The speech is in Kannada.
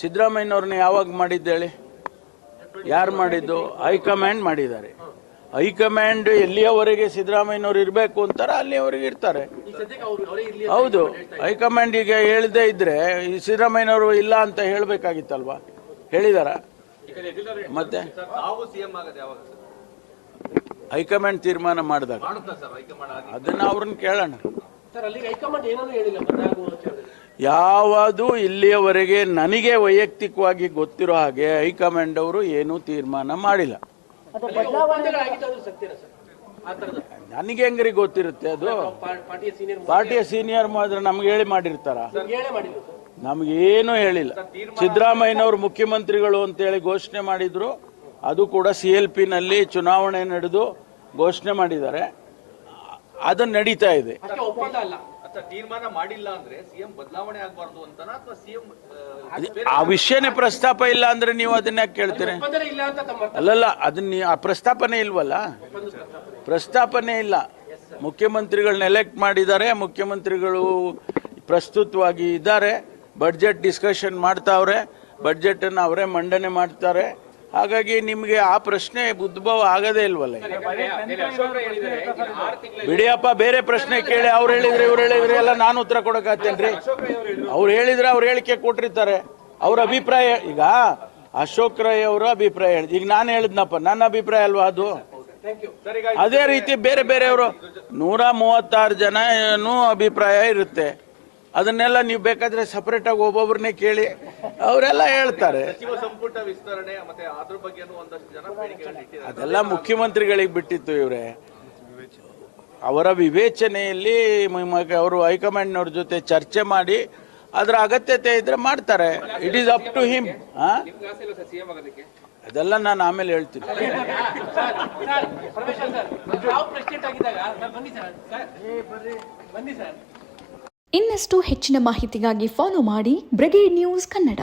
ಸಿದ್ದರಾಮಯ್ಯನವ್ರನ್ನ ಯಾವಾಗ ಮಾಡಿದ್ದು ಹೇಳಿ? ಯಾರು ಮಾಡಿದ್ದು? ಹೈಕಮಾಂಡ್ ಮಾಡಿದ್ದಾರೆ. ಹೈಕಮಾಂಡ್ ಎಲ್ಲಿಯವರೆಗೆ ಸಿದ್ದರಾಮಯ್ಯನವ್ರು ಇರಬೇಕು ಅಂತಾರ ಅಲ್ಲಿಯವರೆಗೆ ಇರ್ತಾರೆ. ಹೌದು, ಹೈಕಮಾಂಡ್ ಈಗ ಹೇಳದೇ ಇದ್ರೆ ಈ ಸಿದ್ದರಾಮಯ್ಯನವರು ಇಲ್ಲ ಅಂತ ಹೇಳಬೇಕಾಗಿತ್ತಲ್ವಾ? ಹೇಳಿದಾರ? ಮತ್ತೆ ಹೈಕಮಾಂಡ್ ತೀರ್ಮಾನ ಮಾಡಿದಾಗ ಅದನ್ನ ಅವ್ರನ್ನ ಕೇಳೋಣ. ಯಾವುದು ಇಲ್ಲಿಯವರೆಗೆ ನನಗೆ ವೈಯಕ್ತಿಕವಾಗಿ ಗೊತ್ತಿರೋ ಹಾಗೆ ಹೈಕಮಾಂಡ್ ಅವರು ಏನೂ ತೀರ್ಮಾನ ಮಾಡಿಲ್ಲ. ನನಗೆ ಹೆಂಗ್ರಿ ಗೊತ್ತಿರುತ್ತೆ? ಅದು ಪಾರ್ಟಿಯ ಸೀನಿಯರ್ ಮಾತ್ರ ನಮ್ಗೆ ಹೇಳಿ ಮಾಡಿರ್ತಾರ? ನಮಗೇನು ಹೇಳಿಲ್ಲ. ಸಿದ್ದರಾಮಯ್ಯನವರು ಮುಖ್ಯಮಂತ್ರಿಗಳು ಅಂತೇಳಿ ಘೋಷಣೆ ಮಾಡಿದ್ರು. ಅದು ಕೂಡ CLP ನಲ್ಲಿ ಚುನಾವಣೆ ನಡೆದು ಘೋಷಣೆ ಮಾಡಿದ್ದಾರೆ. ಅದನ್ನ ನಡೀತಾ ಇದೆ. ತೀರ್ಮಾನ ಮಾಡಿಲ್ಲ ಅಂದ್ರೆ ಸಿಎಂ ಬದಲಾವಣೆ ಆಗಬಾರದು ಅಂತನಾ ಅಥವಾ ಸಿಎಂ ಆ ವಿಷಯನೇ ಪ್ರಸ್ತಾಪ ಇಲ್ಲ ಅಂದ್ರೆ ನೀವು ಅದನ್ನ ಯಾಕೆ ಕೇಳ್ತೀರಿ? ಅಲ್ಲಲ್ಲ, ಅದನ್ನ ಆ ಪ್ರಸ್ತಾಪನೆ ಇಲ್ವಲ್ಲ. ಪ್ರಸ್ತಾಪನೆ ಇಲ್ಲ. ಮುಖ್ಯಮಂತ್ರಿಗಳನ್ನ ಎಲೆಕ್ಟ್ ಮಾಡಿದ್ದಾರೆ. ಮುಖ್ಯಮಂತ್ರಿಗಳು ಪ್ರಸ್ತುತವಾಗಿ ಇದ್ದಾರೆ. ಬಡ್ಜೆಟ್ ಡಿಸ್ಕಷನ್ ಮಾಡ್ತಾವ್ರೆ. ಬಡ್ಜೆಟ್ ಅನ್ನು ಅವರೇ ಮಂಡನೆ ಮಾಡ್ತಾರೆ. ಹಾಗಾಗಿ ನಿಮಗೆ ಆ ಪ್ರಶ್ನೆ ಉದ್ಭವ ಆಗದೇ ಇಲ್ವಲ್ಲ. ಬಿಡಿಯಪ್ಪ, ಬೇರೆ ಪ್ರಶ್ನೆ ಕೇಳಿ. ಅವ್ರು ಹೇಳಿದ್ರೆ ಇವ್ರು ಹೇಳಿದ್ರೆ ಎಲ್ಲ ನಾನು ಉತ್ತರ ಕೊಡಕ್ಕಾಗ್ತೇನ್ರಿ? ಅವ್ರು ಹೇಳಿದ್ರೆ ಅವ್ರು ಹೇಳಿಕೆ ಕೊಟ್ಟಿರ್ತಾರೆ. ಅವ್ರ ಅಭಿಪ್ರಾಯ. ಈಗ ಅಶೋಕ್ ರೈ ಅವರ ಅಭಿಪ್ರಾಯ ಹೇಳಿದ್, ಈಗ ನಾನು ಹೇಳಿದ್ನಪ್ಪ, ನನ್ನ ಅಭಿಪ್ರಾಯ ಅಲ್ವಾ ಅದು? ಅದೇ ರೀತಿ ಬೇರೆ ಬೇರೆಯವರು 136 ಜನನೂ ಅಭಿಪ್ರಾಯ ಇರುತ್ತೆ. ಅದನ್ನೆಲ್ಲ ನೀವು ಬೇಕಾದ್ರೆ ಸಪರೇಟ್ ಆಗಿ ಒಬ್ಬೊಬ್ಬರನ್ನೇ ಕೇಳಿ, ಅವರೆಲ್ಲ ಹೇಳ್ತಾರೆ. ಅದೆಲ್ಲ ಮುಖ್ಯಮಂತ್ರಿಗಳಿಗೆ ಬಿಟ್ಟಿತ್ತು. ಇವರೇ ಅವರ ವಿವೇಚನೆಯಲ್ಲಿ ಅವರು ಹೈಕಮಾಂಡ್ನವ್ರ ಜೊತೆ ಚರ್ಚೆ ಮಾಡಿ ಅದರ ಅಗತ್ಯತೆ ಇದ್ರೆ ಮಾಡ್ತಾರೆ. It is up to him. ಅದೆಲ್ಲ ನಾನು ಆಮೇಲೆ ಹೇಳ್ತೀನಿ. ಇನ್ನಷ್ಟು ಹೆಚ್ಚಿನ ಮಾಹಿತಿಗಾಗಿ ಫಾಲೋ ಮಾಡಿ ಬ್ರಿಗೇಡ್ ನ್ಯೂಸ್ ಕನ್ನಡ.